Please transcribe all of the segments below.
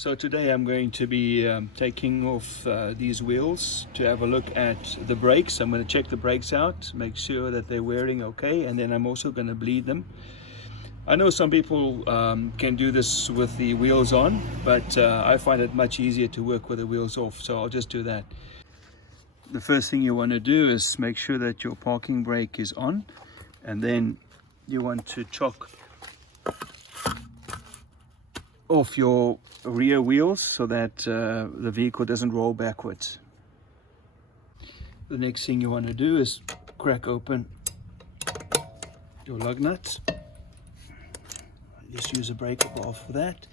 So today I'm going to be taking off these wheels to have a look at the brakes. I'm going to check the brakes out, make sure that they're wearing okay, and then I'm also going to bleed them. I know some people can do this with the wheels on, but I find it much easier to work with the wheels off, so I'll just do that. The first thing you want to do is make sure that your parking brake is on, and then you want to chock off your rear wheels so that the vehicle doesn't roll backwards. The next thing you want to do is crack open your lug nuts. Just use a brake bar for that.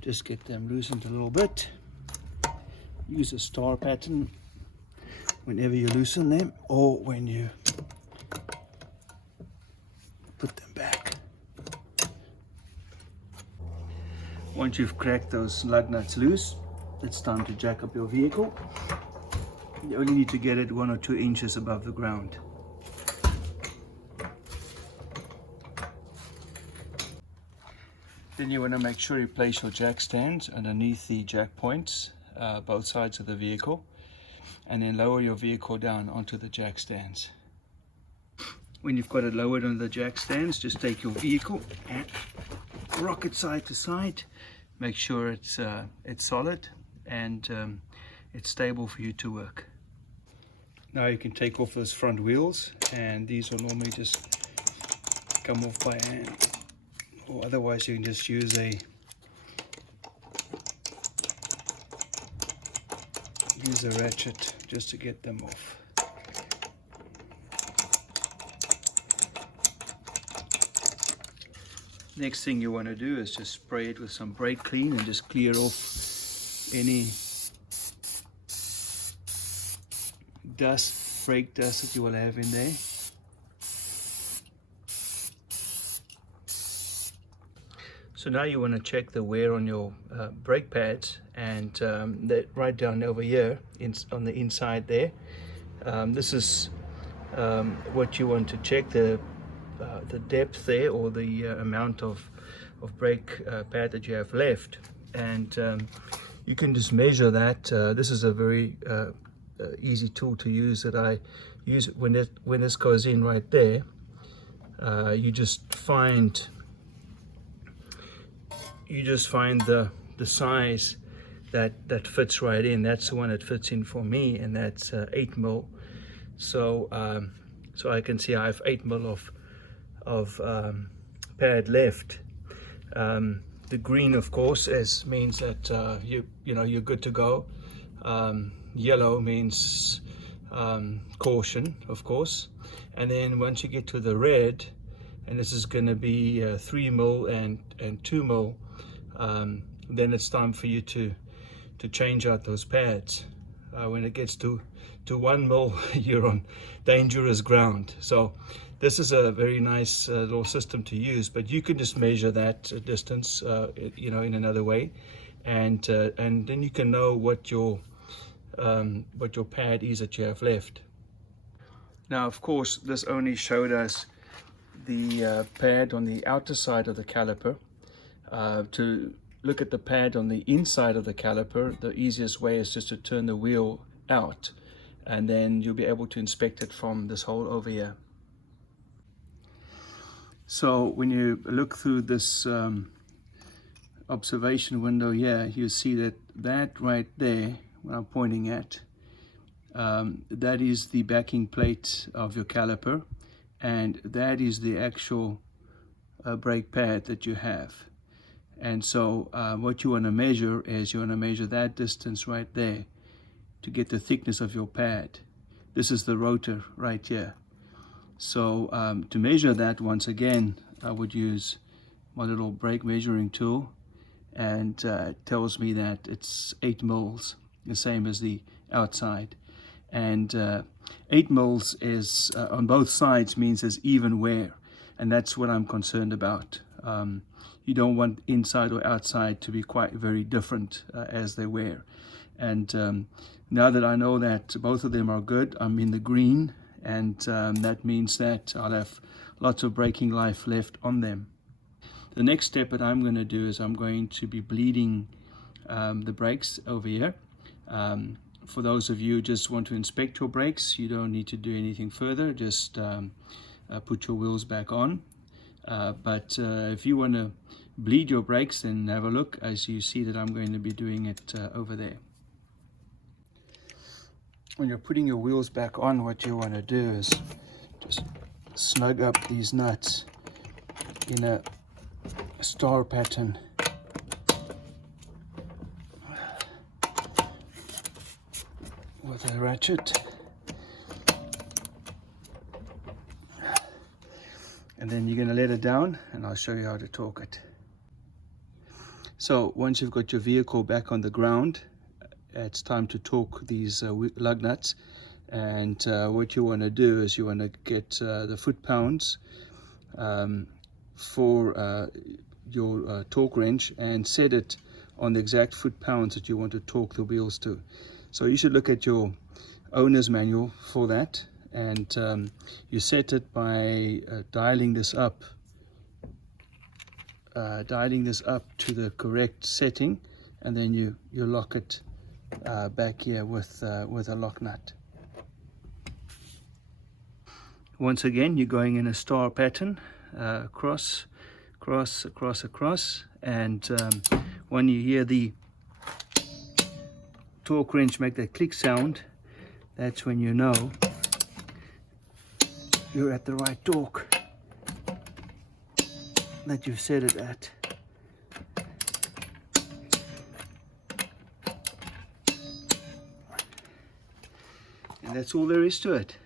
Just get them loosened a little bit. Use a star pattern whenever you loosen them or when you put them back. Once you've cracked those lug nuts loose, it's time to jack up your vehicle. You only need to get it 1 or 2 inches above the ground. Then you want to make sure you place your jack stands underneath the jack points, both sides of the vehicle, and then lower your vehicle down onto the jack stands. When you've got it lowered on the jack stands, just take your vehicle and rock it side to side. Make sure it's solid and it's stable for you to work. Now you can take off those front wheels, and these will normally just come off by hand, or otherwise you can just use a ratchet just to get them off. Next thing you want to do is just spray it with some brake clean and just clear off any dust, brake dust that you will have in there. So now you want to check the wear on your brake pads, and that right down over here on the inside there. This is what you want to check, the depth there, or the amount of brake pad that you have left, and you can just measure that. This is a very easy tool to use that I use. When this goes in right there, you just find the size that fits right in. That's the one that fits in for me, and that's 8 mil. So I can see I have 8 mil of pad left. The green, of course, means that you're good to go. Yellow means caution, of course. And then once you get to the red, and this is going to be 3 mil and 2 mil, then it's time for you to change out those pads. When it gets to 1 mil, you're on dangerous ground. So this is a very nice little system to use, but you can just measure that distance, in another way, and then you can know what your pad is that you have left. Now, of course, this only showed us the pad on the outer side of the caliper. To look at the pad on the inside of the caliper, the easiest way is just to turn the wheel out, and then you'll be able to inspect it from this hole over here. So when you look through this observation window here, you see that right there, what I'm pointing at, that is the backing plate of your caliper, and that is the actual brake pad that you have. And so what you want to measure is you want to measure that distance right there to get the thickness of your pad. This is the rotor right here. So to measure that, once again, I would use my little brake measuring tool, and it tells me that it's 8 mils, the same as the outside. And 8 mils is on both sides means there's even wear, and that's what I'm concerned about. You don't want inside or outside to be quite very different as they wear. And now that I know that both of them are good, I'm in the green, and that means that I'll have lots of braking life left on them. The next step that I'm going to do is I'm going to be bleeding the brakes over here. For those of you who just want to inspect your brakes, you don't need to do anything further, just put your wheels back on. But if you want to bleed your brakes, then have a look, as you see that I'm going to be doing it over there. When you're putting your wheels back on, what you want to do is just snug up these nuts in a star pattern. With a ratchet. And then you're going to let it down, and I'll show you how to torque it. So once you've got your vehicle back on the ground, it's time to torque these lug nuts. And what you want to do is you want to get the foot-pounds for your torque wrench and set it on the exact foot-pounds that you want to torque the wheels to. So you should look at your owner's manual for that, and you set it by dialing this up to the correct setting, and then you lock it back here with a lock nut. Once again, you're going in a star pattern, across, and when you hear the torque wrench make that click sound, that's when you know you're at the right torque that you've set it at. And that's all there is to it.